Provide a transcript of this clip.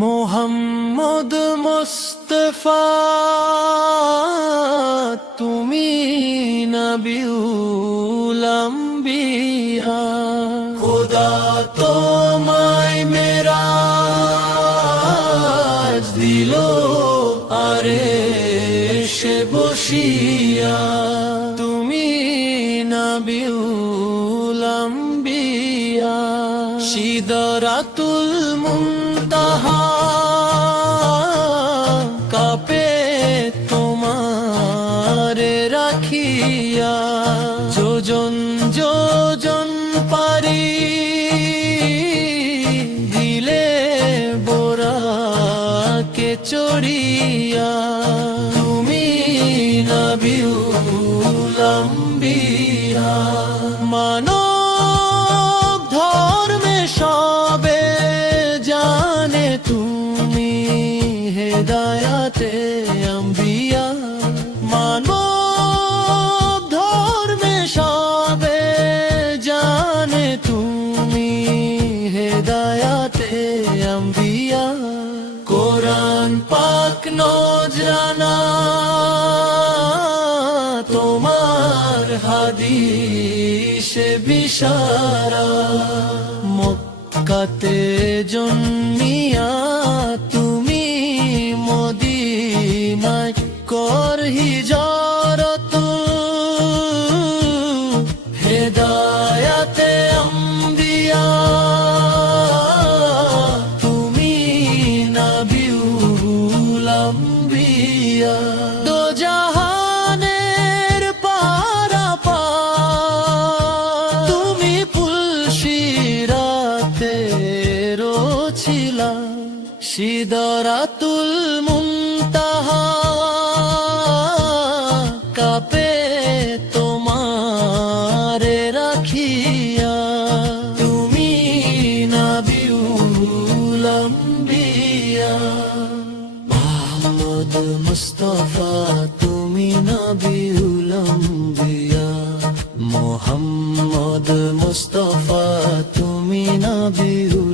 মোহাম্মদ মুস্তাফা তুমি নবিউল আম্বিয়া, খোদা তোমায় মেরাজ দিল আরশে বসিয়া, তুমি নবিউল আম্বিয়া। সিদরাতুল মুনতাহা কাপে তোমারে রাখিয়া, যোজন যোজন পারি দিলে বোরাকে চড়িয়া, তুমি নবিউল আম্বিয়া। মানব ধর্মে সবে জানে তুমি হেদায়াতে আম্বিয়া, মানব ধর্মে সবে জানে তুমি হেদায়াতে আম্বিয়া। কোরআন পাক নজরানা তোমার হাদিসে বিশারা, মক্কাতে জন্মিয়া তুমি মদিনায় কর হিজরত, হেদায়াতে আম্বিয়া তুমি নবিউল আম্বিয়া। দো জাহানের পারাপার তুমি পুলসিরাতে রছিলা, সিদরাতুল মুনতাহা কাপে তোমারে রাখিয়া, তুমি নবিউল আম্বিয়া। মুহাম্মদ মুস্তাফা তুমি নবিউল আম্বিয়া, মুহাম্মদ মুস্তাফা তুমি নবিউল